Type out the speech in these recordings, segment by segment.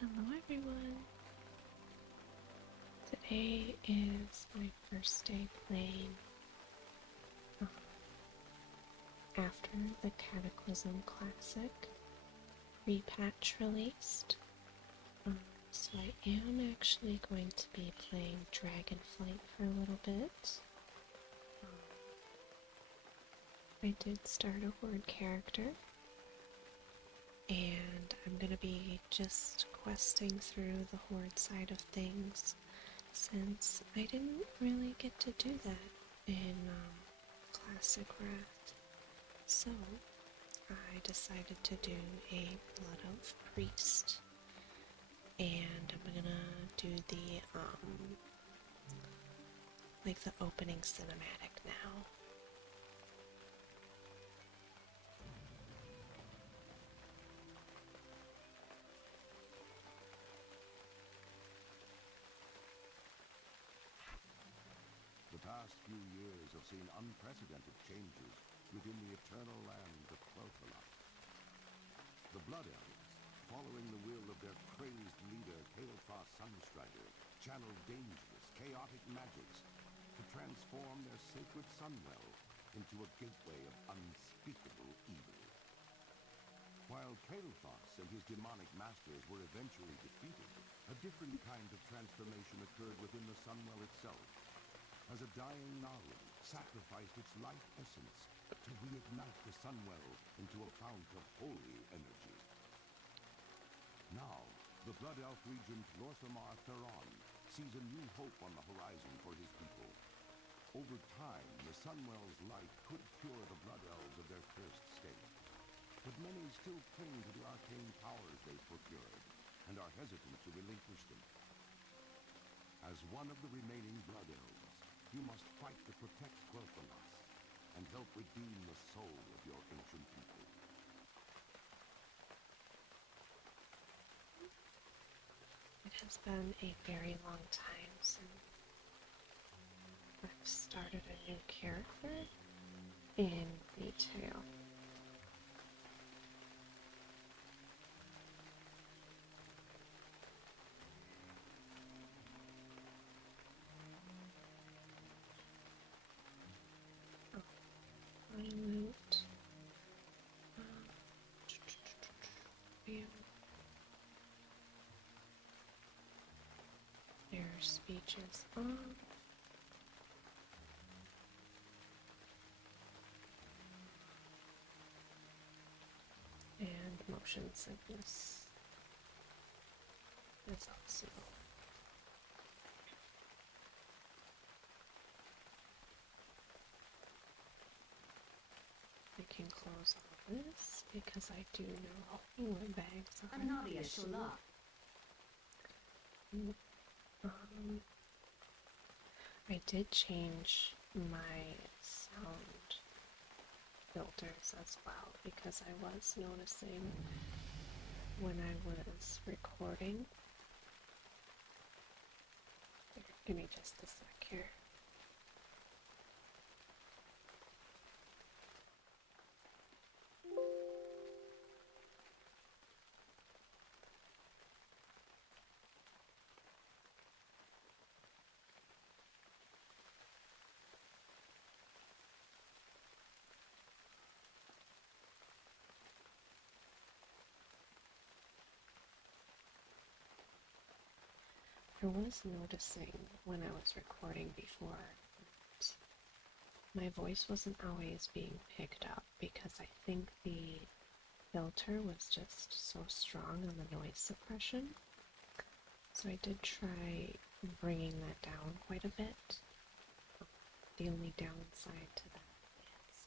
Hello everyone! Today is my first day playing after the Cataclysm Classic repatch released. So I am actually going to be playing Dragonflight for a little bit. I did start a horde character, and I'm going to be just questing through the horde side of things, since I didn't really get to do that in Classic Wrath. So I decided to do a Blood Elf Priest, and I'm gonna do the like the opening cinematic now. The past few years have seen unprecedented changes within the eternal land of Quel'Thalas. The Blood Elves, following the will of their crazed leader Kael'thas Sunstrider, channeled dangerous, chaotic magics to transform their sacred Sunwell into a gateway of unspeakable evil. While Kael'thas and his demonic masters were eventually defeated, a different kind of transformation occurred within the Sunwell itself, as a dying Narun sacrificed its life essence to reignite the Sunwell into a fount of holy energy. Now, the Blood Elf Regent Lorthamar Theron sees a new hope on the horizon for his people. Over time, the Sunwell's light could cure the Blood Elves of their cursed state, but many still cling to the arcane powers they've procured, and are hesitant to relinquish them. As one of the remaining Blood Elves, you must fight to protect Quel'Thalas and help redeem the soul of your ancient people. It has been a very long time since I've started a new character in retail. Violent. Their speech is on. And motion sickness is also. I can close all this because I do know what bags are. Anadia Shola. I did change my sound filters as well, because I was noticing when I was recording. Give me just a sec here. I was noticing when I was recording before that my voice wasn't always being picked up, because I think the filter was just so strong on the noise suppression. So I did try bringing that down quite a bit. The only downside to that is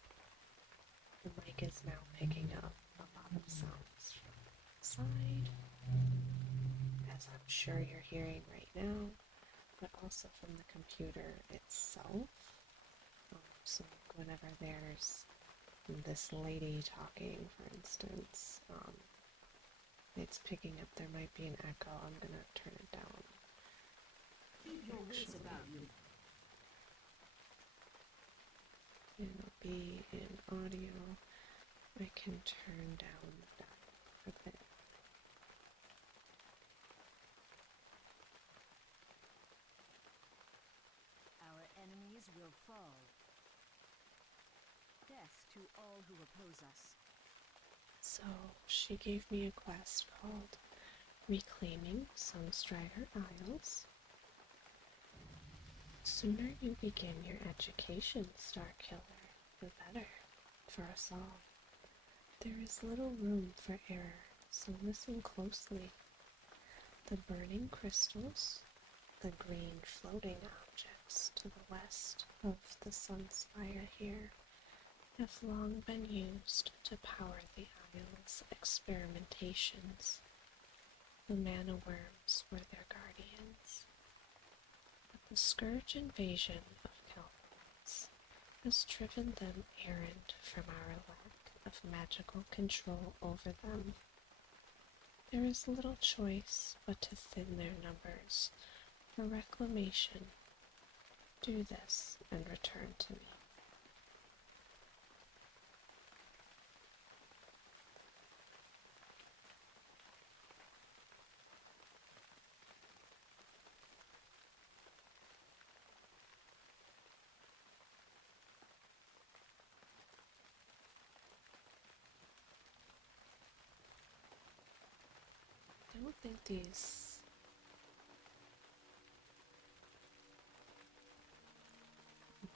the mic is now picking up a lot of sounds from the side, as I'm sure you're hearing right now, but also from the computer itself. So whenever there's this lady talking, for instance, it's picking up, there might be an echo. I'm gonna turn it down. Keep your wits about you. It'll be in audio. I can turn down that a bit. will fall. Death to all who oppose us. So she gave me a quest called Reclaiming Sunstrider Isles. The sooner you begin your education, Starkiller, the better for us all. There is little room for error, so listen closely. The burning crystals, the green floating objects to the west of the Sunspire here, have long been used to power the isle's experimentations. The mana worms were their guardians. But the Scourge invasion of Calvins has driven them errant from our lack of magical control over them. There is little choice but to thin their numbers for reclamation. Do this and return to me. I don't think these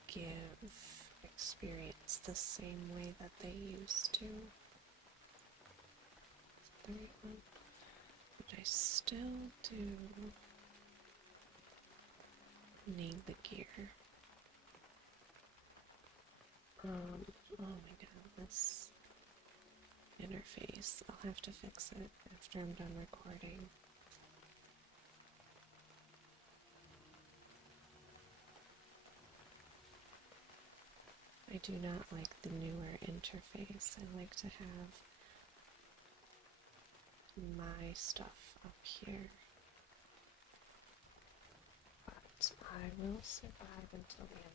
give experience the same way that they used to. The right one. But I still do need the gear. Oh my god, this interface. I'll have to fix it after I'm done recording. I do not like the newer interface. I like to have my stuff up here. But I will survive until the end.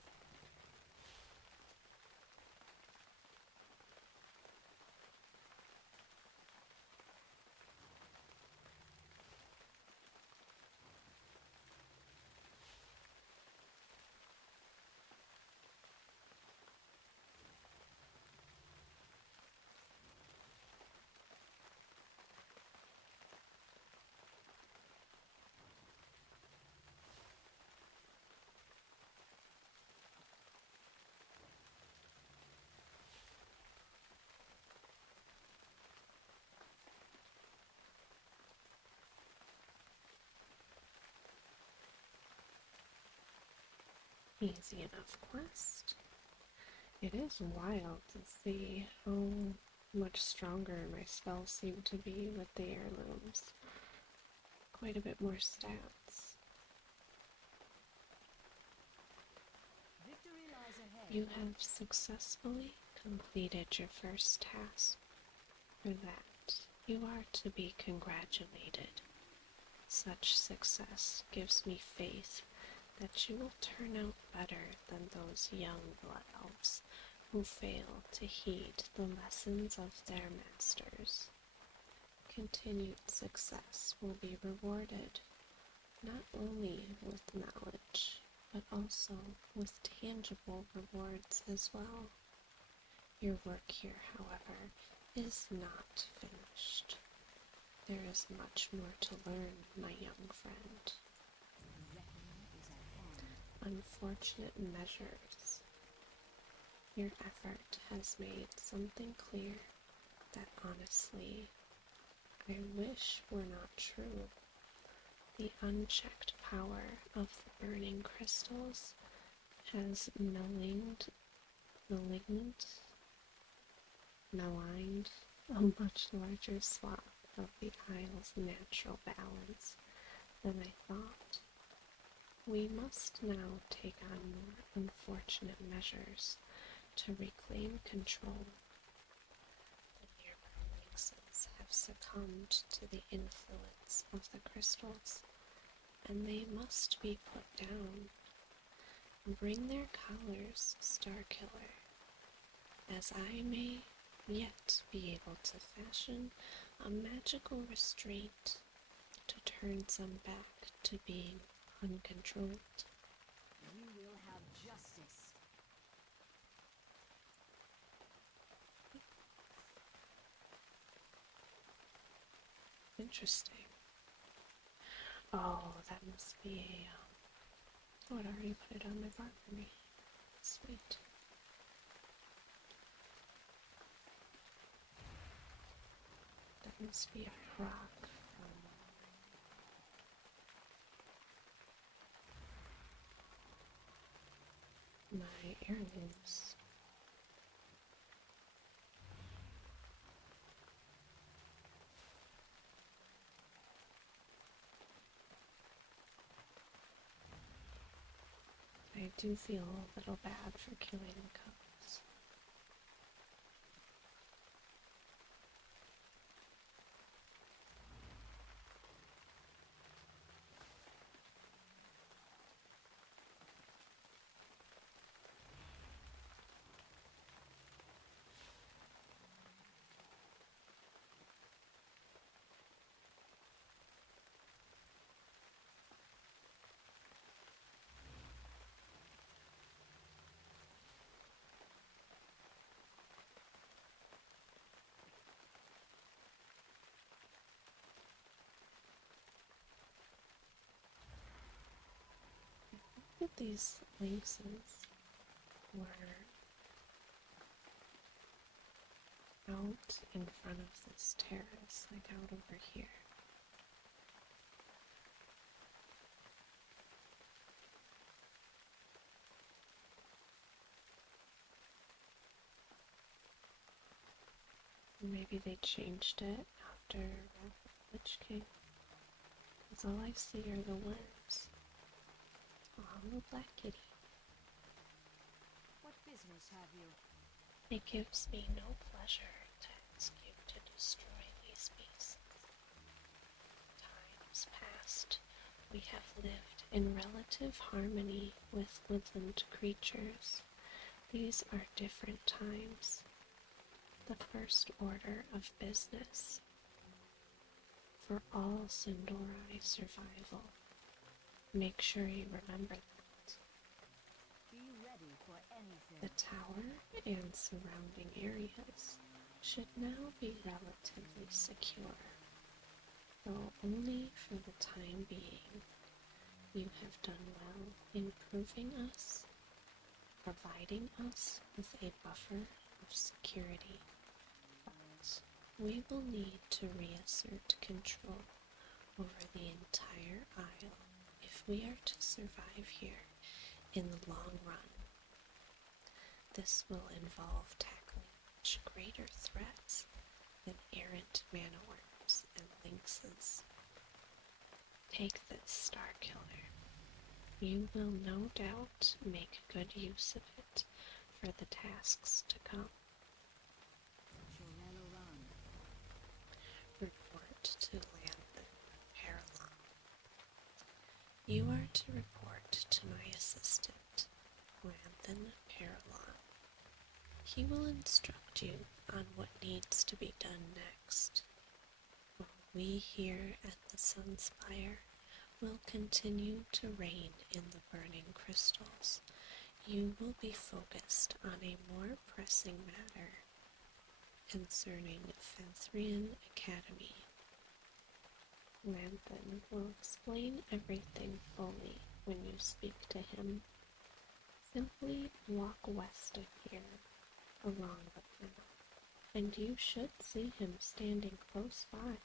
Easy enough quest. It is wild to see how much stronger my spells seem to be with the heirlooms. Quite a bit more stats. Victory lies ahead. You have successfully completed your first task. For that, you are to be congratulated. Such success gives me faith that you will turn out better than those young blood elves who fail to heed the lessons of their masters. Continued success will be rewarded, not only with knowledge, but also with tangible rewards as well. Your work here, however, is not finished. There is much more to learn, my young friend. Reckoning is at hand. Unfortunate measures. Your effort has made something clear that honestly I wish were not true. The unchecked power of the burning crystals has maligned a much larger swath of the Isle's natural balance than I thought. We must now take on more unfortunate measures to reclaim control. The nearby lynxes have succumbed to the influence of the crystals, and they must be put down. Bring their collars, Starkiller, as I may yet be able to fashion a magical restraint to turn some back to being uncontrolled. You will have justice. Interesting. Oh, that must be a, oh, it already put it on my bar for me. Sweet. That must be a proc from my heirlooms. I do feel a little bad for killing the cubs. I think these lynxes were out in front of this terrace, like out over here. Maybe they changed it after Lich King. Because all I see are the worms. Oh, little black kitty. What business have you? It gives me no pleasure to ask you to destroy these beasts. Times past, we have lived in relative harmony with woodland creatures. These are different times. The first order of business for all Sindori survival. Make sure you remember that. Be ready for anything. The tower and surrounding areas should now be relatively secure, though only for the time being. You have done well in proving us, providing us with a buffer of security. We will need to reassert control over the entire isle if we are to survive here in the long run. This will involve tackling much greater threats than errant man-o-worms and lynxes. Take this, Star Killer. You will no doubt make good use of it for the tasks to come. Report to Lanthan Paralon. You are to report to my assistant, Lanthan Paralon. He will instruct you on what needs to be done next. While we here at the Sunspire will continue to reign in the burning crystals, you will be focused on a more pressing matter concerning Fethrian Academy. Lanthan will explain everything fully when you speak to him. Simply walk west of here, along the path, and you should see him standing close by.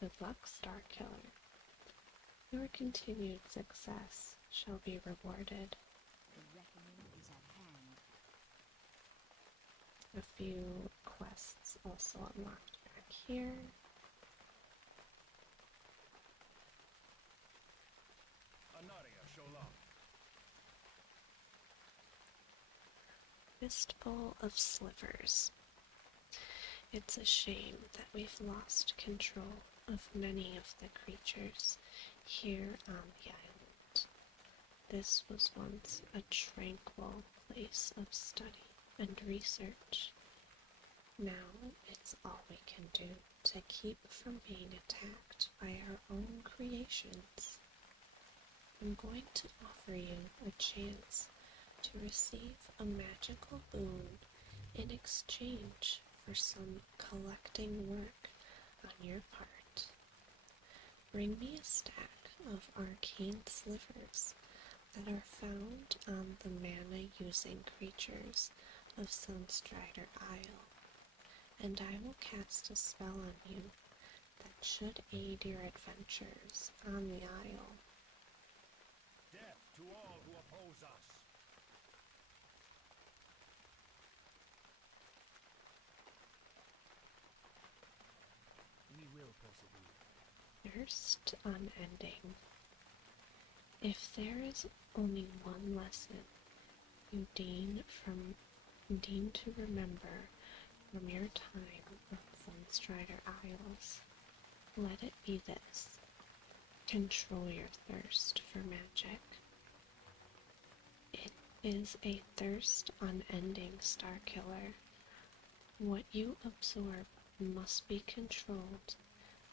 Good luck, Star Killer. Your continued success shall be rewarded. The reckoning is at hand. A few quests also unlocked back here. Fistful of Slivers. It's a shame that we've lost control of many of the creatures here on the island. This was once a tranquil place of study and research. Now it's all we can do to keep from being attacked by our own creations. I'm going to offer you a chance to receive a magical boon in exchange for some collecting work on your part. bring me a stack of arcane slivers that are found on the mana-using creatures of Sunstrider Isle, and I will cast a spell on you that should aid your adventures on the Isle. Death to all who oppose us. We will persevere. Thirst unending. If there is only one lesson you deign to remember from your time on Sunstrider Isles, let it be this. Control your thirst for magic. It is a thirst unending, Starkiller. What you absorb must be controlled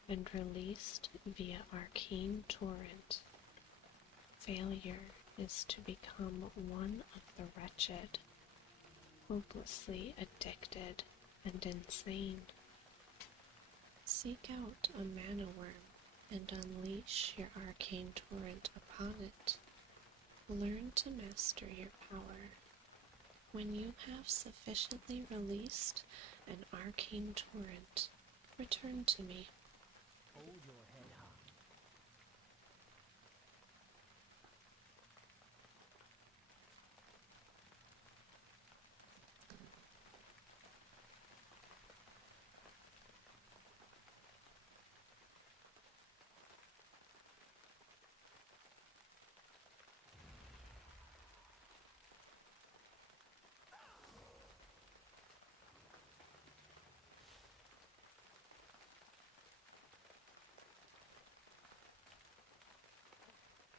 and released via arcane torrent. Failure is to become one of the wretched, hopelessly addicted and insane. Seek out a mana worm and unleash your arcane torrent upon it. Learn to master your power. When you have sufficiently released an arcane torrent, return to me. Hold your head high.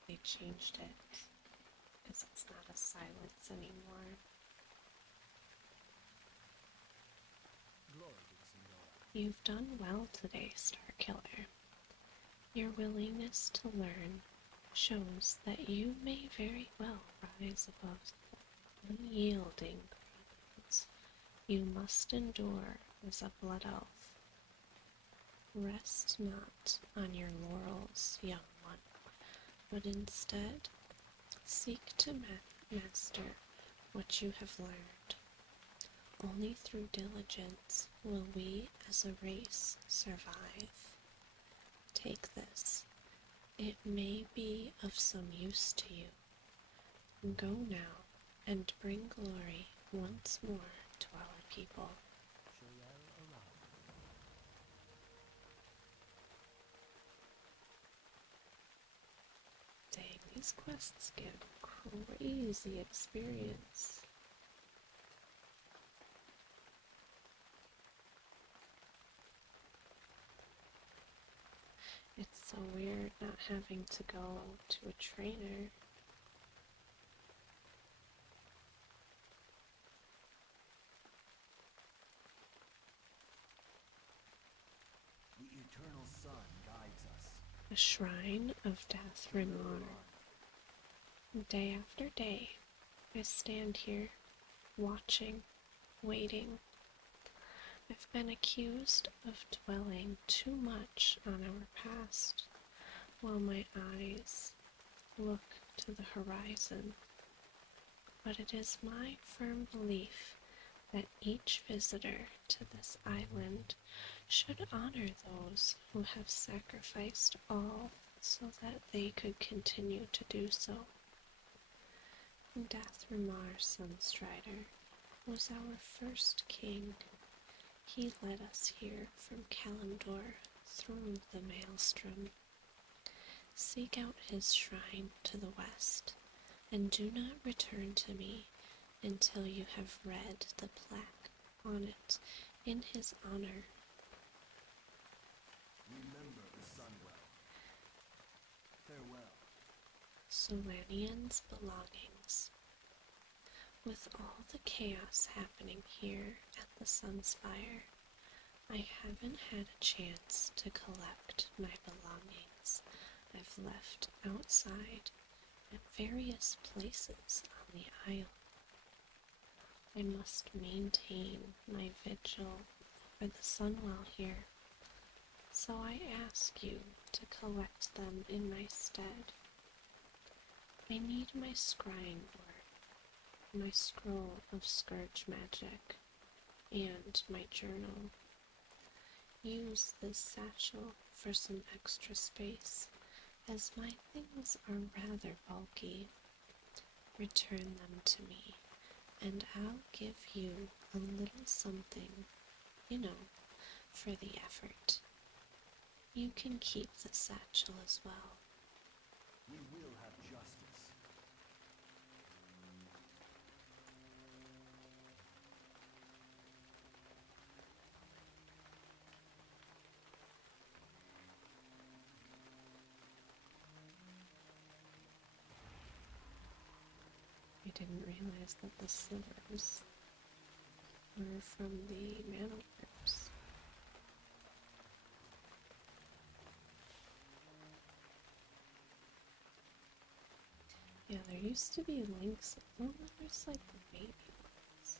They changed it because it's not a silence anymore. Glory to the Signora. You've done well today, Starkiller. Your willingness to learn shows that you may very well rise above the unyielding grounds you must endure as a blood elf. Rest not on your laurels, young one, but instead seek to master what you have learned. Only through diligence will we as a race survive. Take this. It may be of some use to you. Go now and bring glory once more to our people. Shoyel around. Dang, these quests get crazy experience. It's so weird not having to go to a trainer. The eternal sun guides us. A shrine of Dathrimar. Day after day, I stand here, watching, waiting. I've been accused of dwelling too much on our past, while my eyes look to the horizon. But it is my firm belief that each visitor to this island should honor those who have sacrificed all so that they could continue to do so. Dathrimar Sunstrider was our first king. He led us here from Kalimdor through the Maelstrom. Seek out his shrine to the west, and do not return to me until you have read the plaque on it in his honor. Remember the Sunwell. Farewell. Solanian's belongings. With all the chaos happening here at the Sunspire, I haven't had a chance to collect my belongings I've left outside at various places on the Isle. I must maintain my vigil for the Sunwell here, So I ask you to collect them in my stead. I need my scrying board, my scroll of scourge magic, and my journal. Use this satchel for some extra space, as my things are rather bulky. Return them to me, and I'll give you a little something, for the effort. You can keep the satchel as well. We will have justice. I didn't realize that the slivers were from the mana orbs. Yeah, there used to be links. Oh, there's like the baby ones.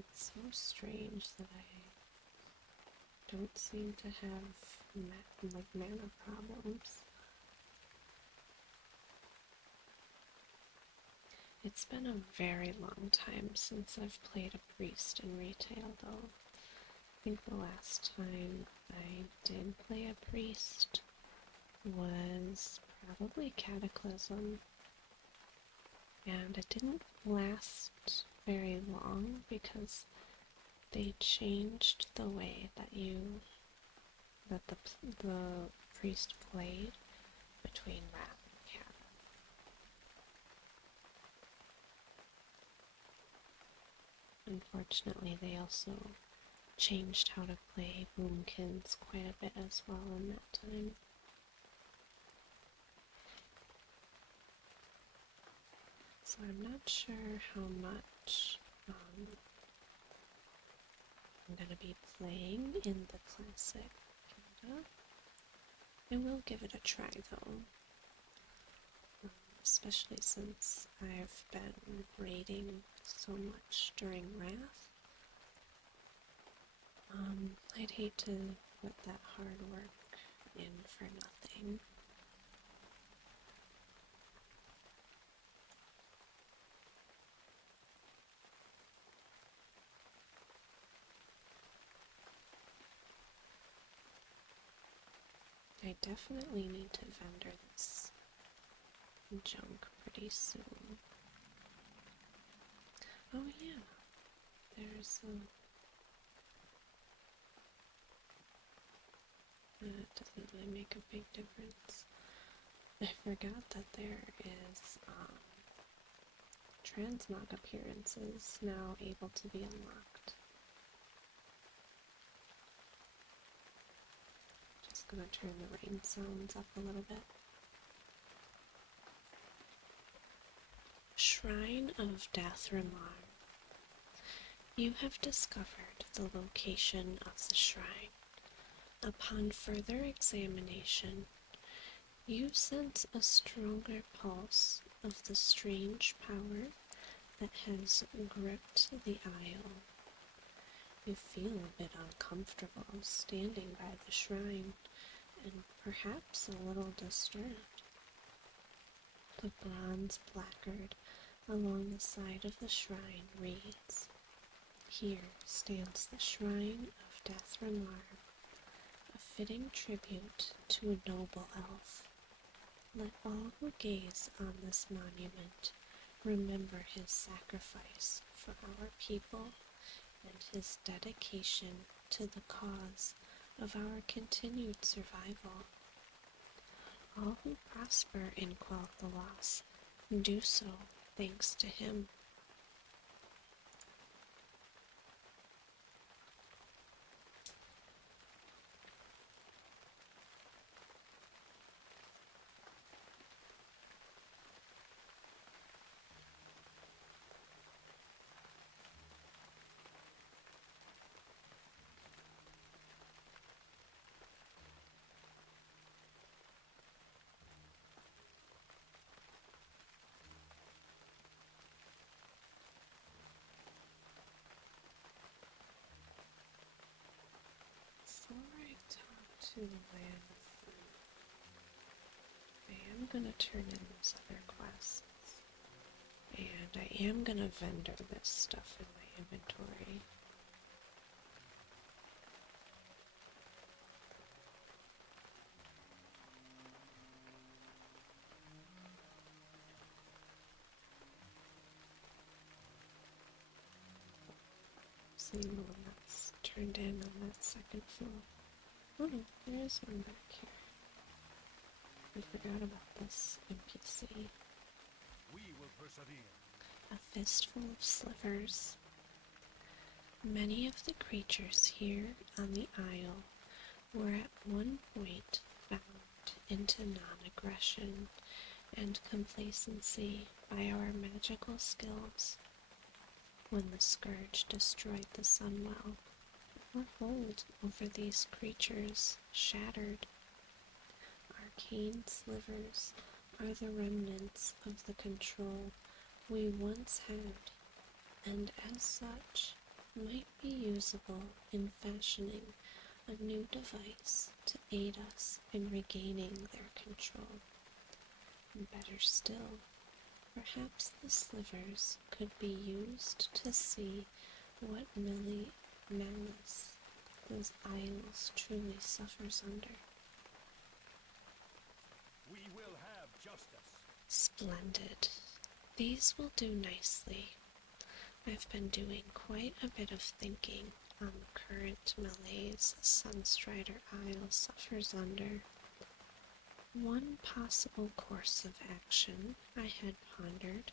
It's so strange that I don't seem to have mana problems. It's been a very long time since I've played a priest in retail, though. I think the last time I did play a priest was probably Cataclysm, and it didn't last very long because they changed the way that the priest played between Wrath and Cat. Unfortunately, they also changed how to play Boomkins quite a bit as well in that time. So I'm not sure how much I'm going to be playing in the classic beta. I will give it a try though, especially since I've been raiding so much during Wrath. I'd hate to put that hard work in for nothing. I definitely need to vendor this junk pretty soon. Oh yeah, there's it doesn't really make a big difference. I forgot that there is transmog appearances now able to be unlocked. Just gonna turn the rain sounds up a little bit. Shrine of Dathramar. You have discovered the location of the shrine. Upon further examination, you sense a stronger pulse of the strange power that has gripped the isle. You feel a bit uncomfortable standing by the shrine, and perhaps a little disturbed. The bronze placard along the side of the shrine reads, "Here stands the shrine of Dathramar, a fitting tribute to a noble elf. Let all who gaze on this monument remember his sacrifice for our people and his dedication to the cause of our continued survival. All who prosper in Quel'Thalas do so thanks to him. Before I talk to the land, I am gonna turn in those other quests. And I am gonna vendor this stuff in my inventory. Seeing the one that's turned in on that second floor. Oh no, there is one back here. I forgot about this NPC. We will persevere. A fistful of slivers. Many of the creatures here on the Isle were at one point bound into non-aggression and complacency by our magical skills. When the Scourge destroyed the Sunwell, our hold over these creatures shattered. Arcane slivers are the remnants of the control we once had, and as such might be usable in fashioning a new device to aid us in regaining their control. Better still, perhaps the slivers could be used to see what malice those isles truly suffers under. We will have justice. Splendid. These will do nicely. I've been doing quite a bit of thinking on the current malaise Sunstrider Isle suffers under. One possible course of action I had pondered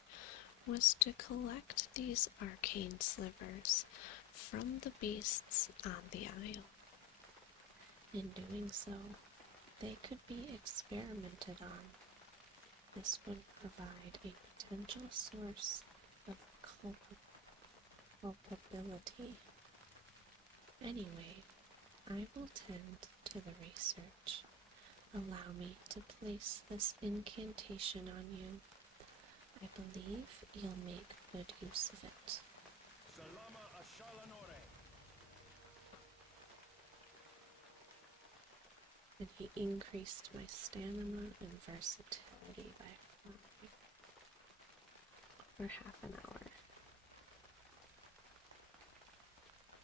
was to collect these arcane slivers from the beasts on the Isle. In doing so, they could be experimented on. This would provide a potential source of culpability. Anyway, I will tend to the research. Allow me to place this incantation on you. I believe you'll make good use of it. Salama Ashalanore. And he increased my stamina and versatility by 5 for half an hour.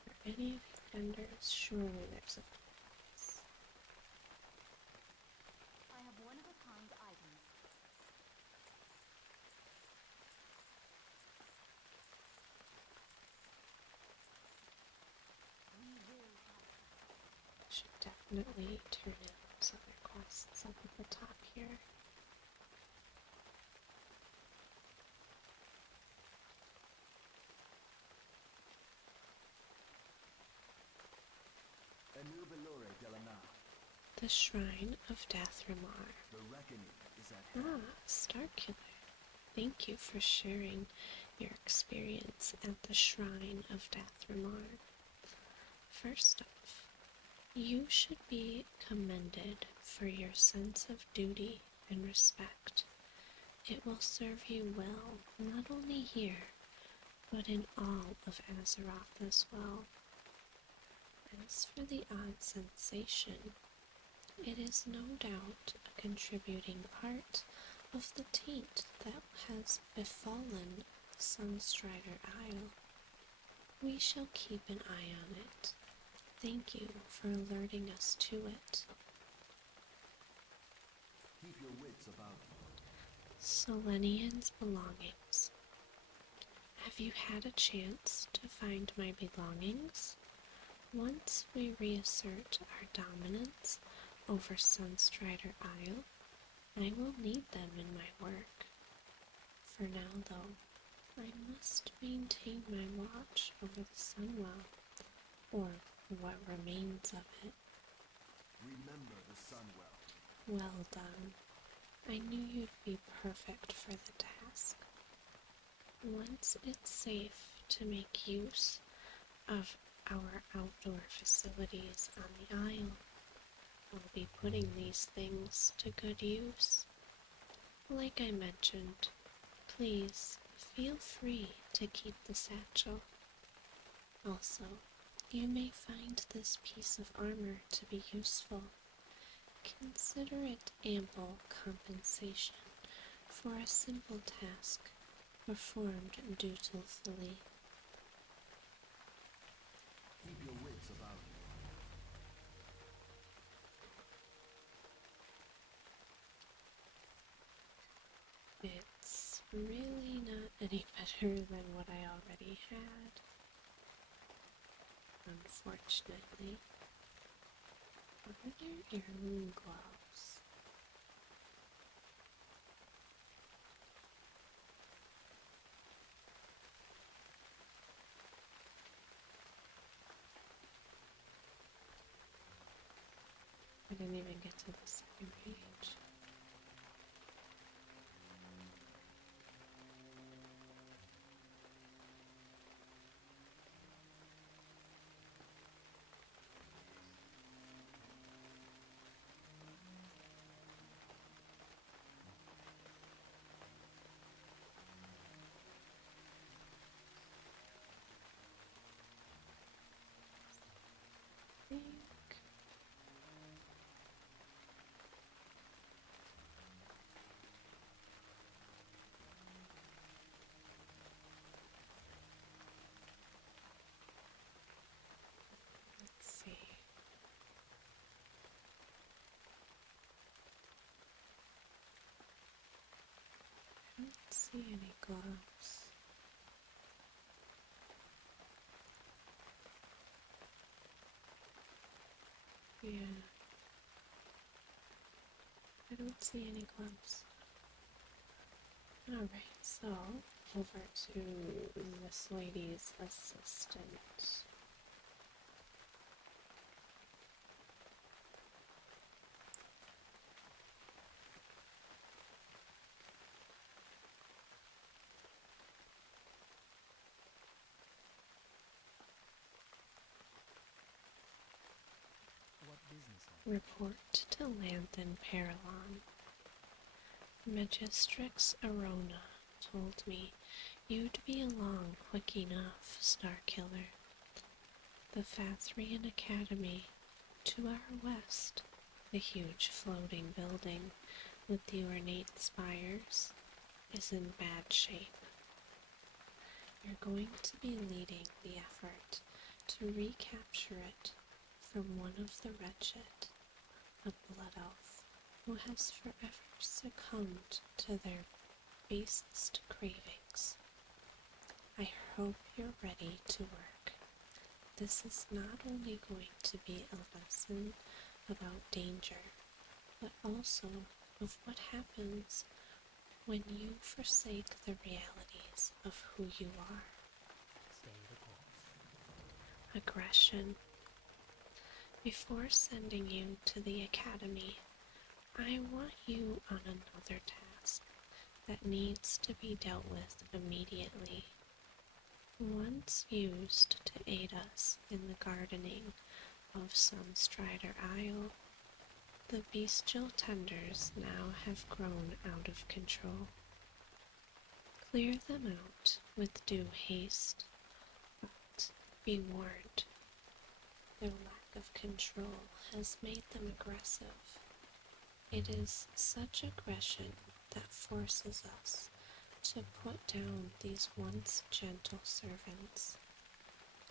For any of you vendors, surely there's a place. I have one-of-a-kind items. We will have Should definitely turn in those other quests up at the top here. Enubilore Delana. The Shrine of Dathramar. The reckoning is at hand. Ah, Starkiller. Thank you for sharing your experience at the Shrine of Dathramar. First off, you should be commended for your sense of duty and respect. It will serve you well, not only here, but in all of Azeroth as well. As for the odd sensation, it is no doubt a contributing part of the taint that has befallen Sunstrider Isle. We shall keep an eye on it. Thank you for alerting us to it. Keep your wits about you. Selenian's belongings. Have you had a chance to find my belongings? Once we reassert our dominance over Sunstrider Isle, I will need them in my work. For now, though, I must maintain my watch over the Sunwell, or what remains of it. Remember the Sunwell. Well done. I knew you'd be perfect for the task. Once it's safe to make use of our outdoor facilities on the Isle, I'll be putting these things to good use. Like I mentioned, please feel free to keep the satchel. Also, you may find this piece of armor to be useful. Consider it ample compensation for a simple task performed dutifully. Keep your wits about you. It's really not any better than what I already had, unfortunately. Are there heirloom gloves? I didn't even get to the second page. Think. Let's see. I don't see any gloves. Yeah. I don't see any gloves. Alright, so over to this lady's assistant. What business have Report to Lanthan Paralon. Magistrix Arona told me you'd be along quick enough, Starkiller. The Fathrian Academy, to our west, the huge floating building with the ornate spires, is in bad shape. You're going to be leading the effort to recapture it from one of the wretched, a blood elf who has forever succumbed to their basest cravings. I hope you're ready to work. This is not only going to be a lesson about danger, but also of what happens when you forsake the realities of who you are. stay the course? Aggression. Before sending you to the academy, I want you on another task that needs to be dealt with immediately. Once used to aid us in the gardening of Sunstrider Isle, the bestial tenders now have grown out of control. Clear them out with due haste, but be warned, their lack of control has made them aggressive. It is such aggression that forces us to put down these once gentle servants.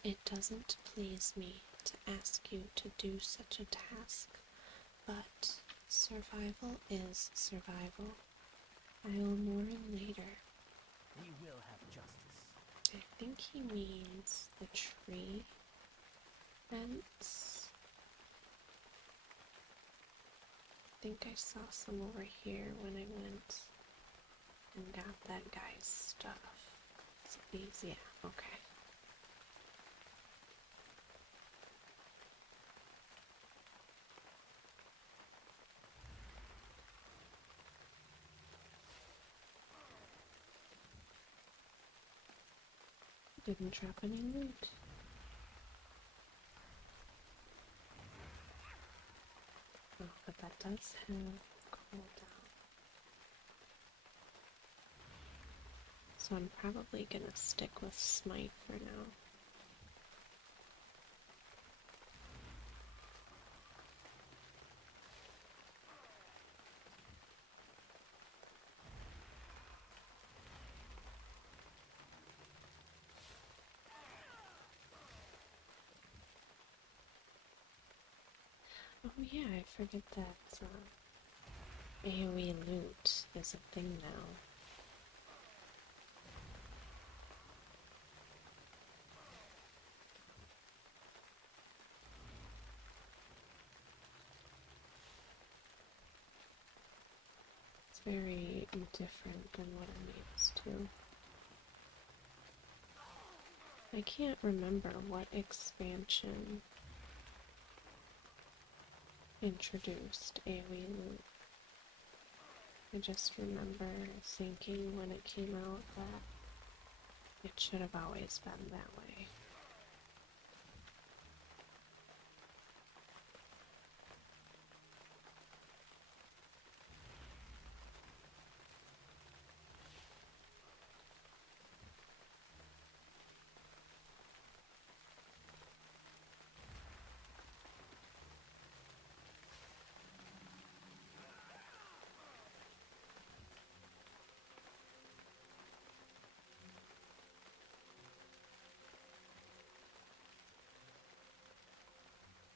It doesn't please me to ask you to do such a task, but survival is survival. I will mourn later. We will have justice. I think he means the tree fence. I think I saw some over here when I went and got that guy's stuff. So these, yeah, okay. Didn't drop any loot. Oh, but that does have cooldown. So I'm probably gonna stick with Smite for now. Oh yeah, I forget that AoE loot is a thing now. It's very different than what I'm used to. I can't remember what expansion introduced AoE loot. I just remember thinking when it came out that it should have always been that way.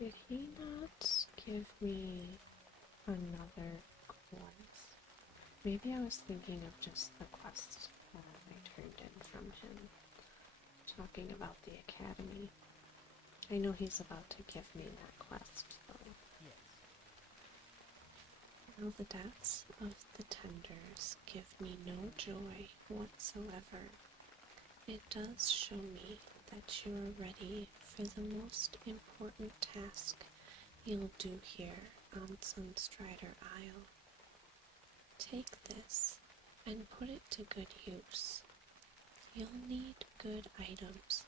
Did he not give me another quest? Maybe I was thinking of just the quest that I turned in from him, talking about the academy. I know he's about to give me that quest, though. Yes. Now the deaths of the tenders give me no joy whatsoever. It does show me that you are ready for the most important task you'll do here on Sunstrider Isle. Take this and put it to good use. You'll need good items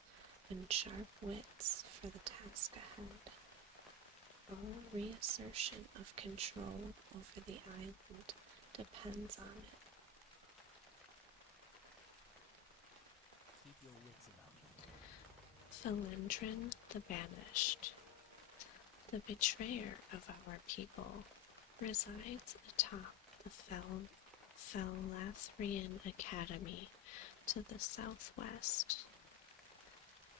and sharp wits for the task ahead. All reassertion of control over the island depends on it. Keep your wits about you. Felendrin the Banished. The betrayer of our people resides atop the Felathrian Academy to the southwest.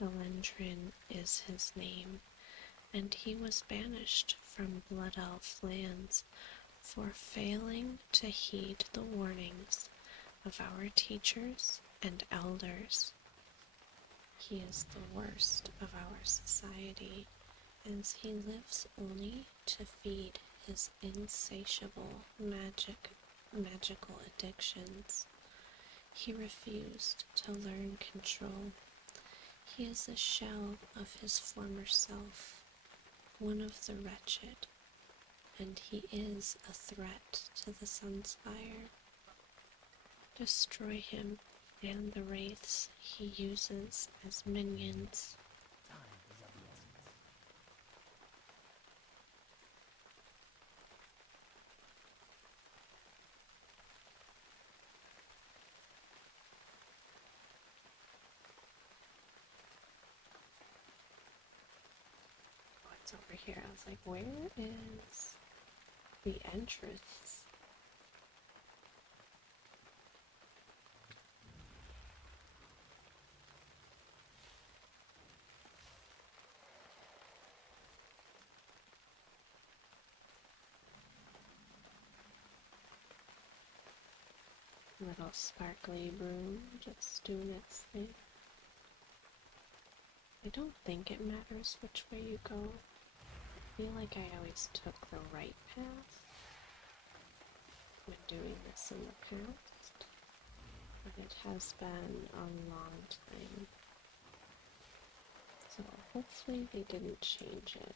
Felendrin is his name, and he was banished from Blood Elf lands for failing to heed the warnings of our teachers and elders. He is the worst of our society, as he lives only to feed his insatiable magical addictions. He refused to learn control. He is a shell of his former self, one of the wretched, and he is a threat to the Sunspire. Destroy him and the wraiths he uses as minions. Time is of the essence. Oh, it's over here. I was like, where is the entrance? little sparkly broom just doing its thing. I don't think it matters which way you go. I feel like I always took the right path when doing this in the past, but it has been a long time. So hopefully they didn't change it.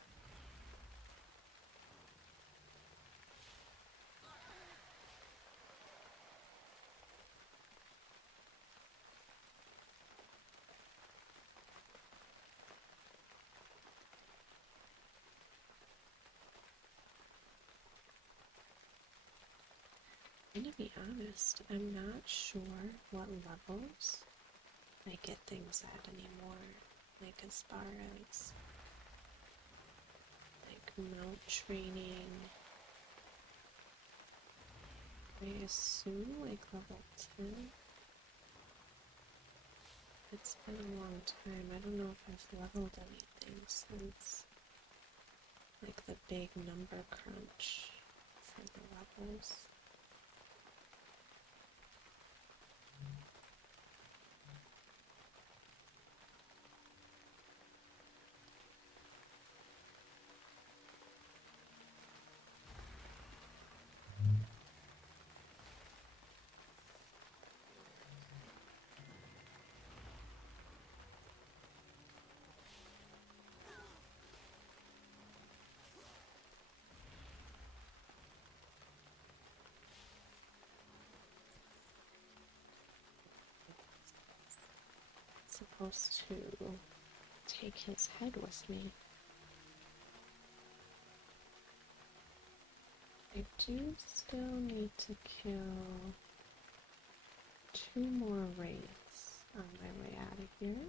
And to be honest, I'm not sure what levels I get things at anymore. Like as far as like mount training, I assume like level 10. It's been a long time. I don't know if I've leveled anything since like the big number crunch for the levels. Supposed to take his head with me. I do still need to kill 2 more wraiths on my way out of here.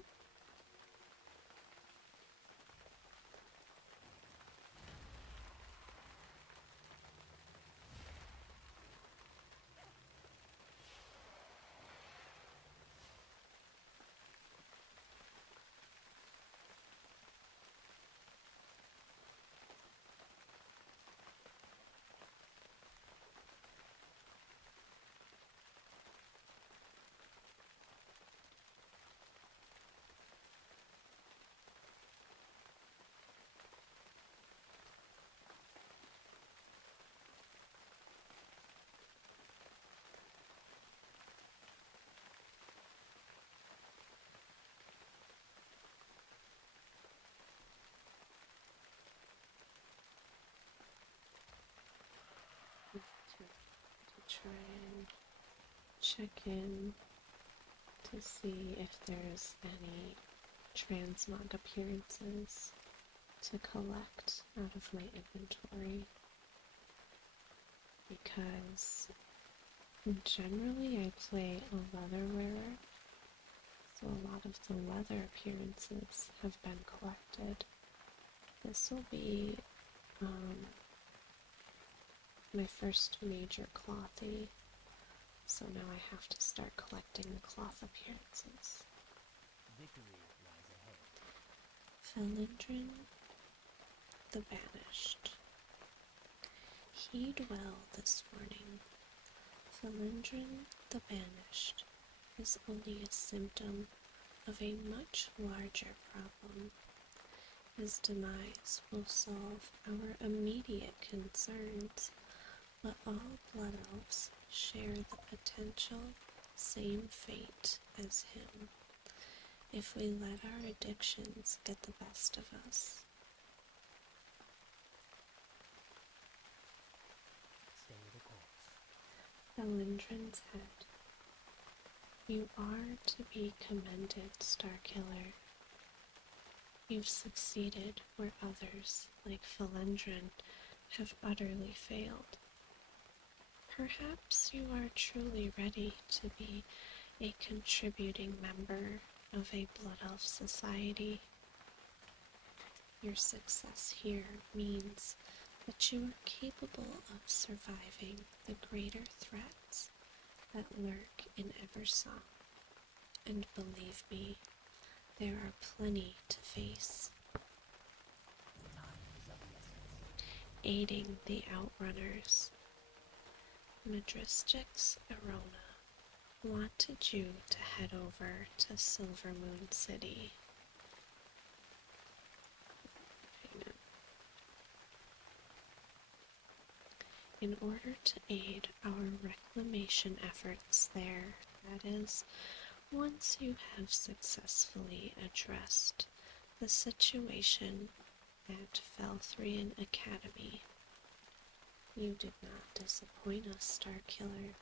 To try and check in to see if there's any transmog appearances to collect out of my inventory, because generally I play a leather wearer, so a lot of the leather appearances have been collected. This will be my first major clothy, so now I have to start collecting the cloth appearances. Victory lies ahead. Felindrin the Banished. Heed well this warning. Felindrin the Banished is only a symptom of a much larger problem. His demise will solve our immediate concerns, but all Blood Elves share the potential same fate as him if we let our addictions get the best of us. Stay the course. Felindrin's Head. You are to be commended, Starkiller. You've succeeded where others, like Felindrin, have utterly failed. Perhaps you are truly ready to be a contributing member of a Blood Elf society. Your success here means that you are capable of surviving the greater threats that lurk in Eversong. And believe me, there are plenty to face. Time is of the essence. Aiding the Outrunners. Madristix Arona. wanted you to head over to Silver Moon City. In order to aid our reclamation efforts there, that is, once you have successfully addressed the situation at Felthrian Academy. You did not disappoint us, Starkiller.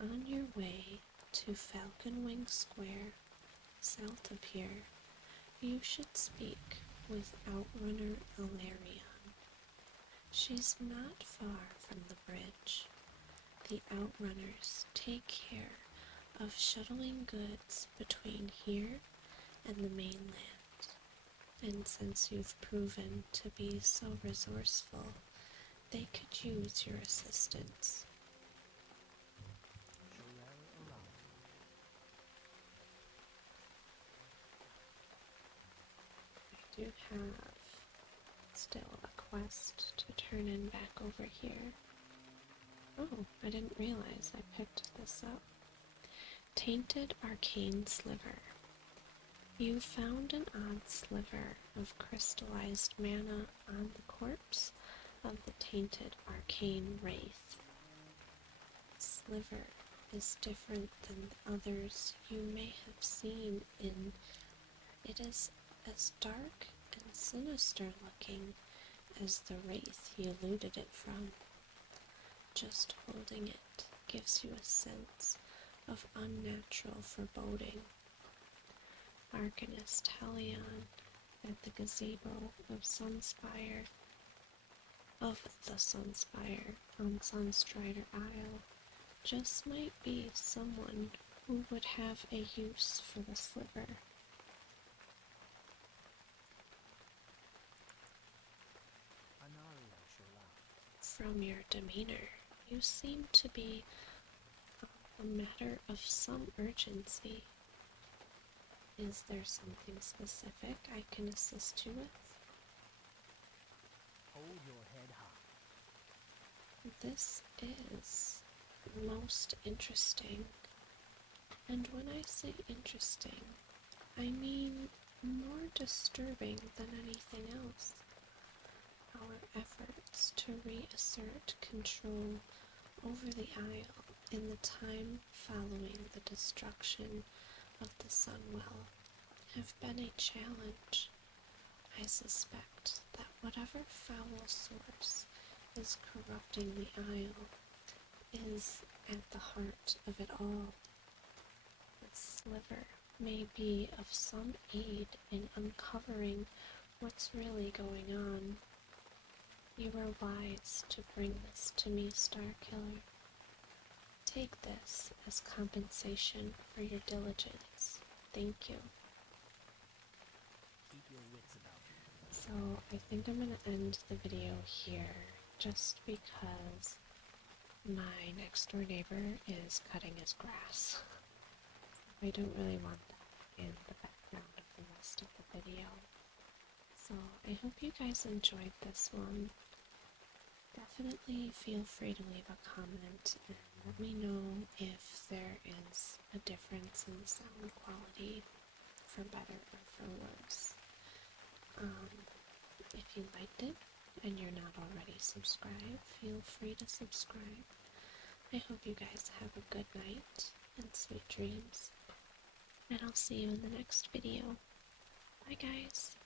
On your way to Falconwing Square, south of here, you should speak with Outrunner Ilarion. She's not far from the bridge. The Outrunners take care of shuttling goods between here and the mainland, and since you've proven to be so resourceful, they could use your assistance. I do have still a quest to turn in back over here. Oh, I didn't realize I picked this up. Tainted Arcane Sliver. You found an odd sliver of crystallized mana on the corpse of the tainted arcane wraith. Sliver is different than the others you may have seen in it is as dark and sinister looking as the wraith you looted it from. Just holding it gives you a sense of unnatural foreboding. Arcanist Helion at the gazebo of the Sunspire on Sunstrider Isle just might be someone who would have a use for the sliver. From your demeanor, you seem to be a matter of some urgency. Is there something specific I can assist you with? Hold your head high. This is most interesting. And when I say interesting, I mean more disturbing than anything else. Our efforts to reassert control over the Isle in the time following the destruction of the Sunwell have been a challenge. I suspect that whatever foul source is corrupting the Isle is at the heart of it all. The sliver may be of some aid in uncovering what's really going on. You were wise to bring this to me, Starkiller. Take this as compensation for your diligence. Thank you. Keep your wits about you. So I think I'm going to end the video here just because my next door neighbor is cutting his grass. I don't really want that in the background of the rest of the video. So I hope you guys enjoyed this one. Definitely feel free to leave a comment and let me know if there is a difference in the sound quality for better or for worse. If you liked it and you're not already subscribed, feel free to subscribe. I hope you guys have a good night and sweet dreams. And I'll see you in the next video. Bye guys!